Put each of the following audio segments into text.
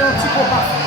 un psychopathe.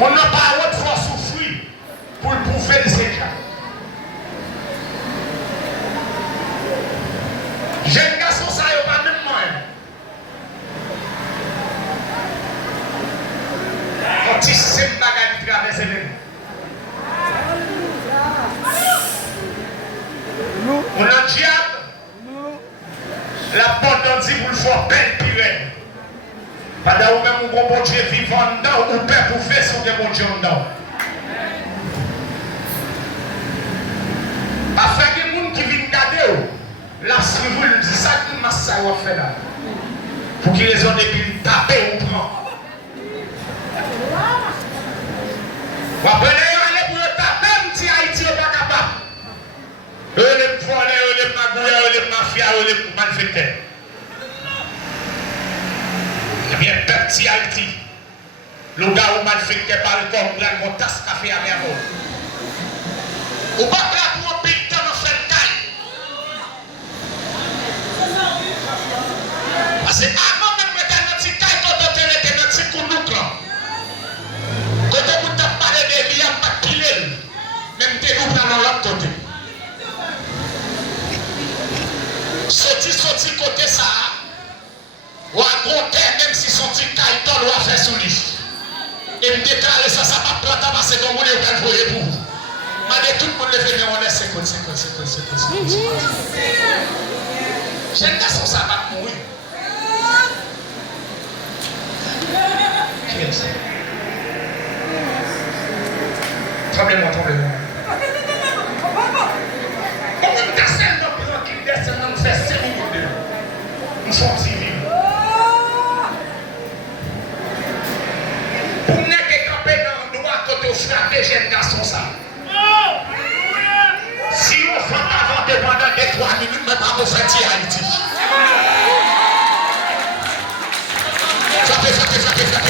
On n'a pas autre fois souffrir pour le bouffer de ces gens. Jeune garçon, ça n'est pas même moi. Quand il sait que bagage qui traverse même. On a diable. La porte d'en dit pour le faire belle pirate. Pendant où même on bon Dieu vivant dedans, ou père pour faire son bon Dieu dedans. Afin que les gens qui viennent garder, la suivre, dit ça que ma ça va faire là. Pour qu'ils les ont depuis taper ou prendre. Vous apprenez à aller pour le taper, si Haïti n'est pas capable. Eux les voleurs, eux les magouilles, eux les mafias, eux les malfaiteurs. Eh bien, petit Haïti, le gars où malfaiteur par le corps, il a une tasse café à mer. Ou pas là pour un pays dans le fait de taille. Parce que avant même de mettre notre taille, quand on était notre petit coulouc là. Quand on t'a parlé de lui, il n'y a pas de pilé. Même des loups dans l'autre côté. Sorti côté ça. Ou à compter, même si son petit caïton doit faire sous lui. Et me déclarer ça, ça va planter parce que vous voulez vous voyez pour vous. Mais tout le monde le fait, mais on est 50. Jeune garçon, ça va mourir. Qui est ça? Tremblez-moi. Comment tu as seulement besoin qu'il descende dans ces 5 minutes? Nous sommes civils. Pour ne pas camper dans le droit quand on frappe les jeunes garçons ça. Si on frappe avant de pendant 2-3 minutes, même pas pour faire Haïti. Frappez.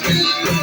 City.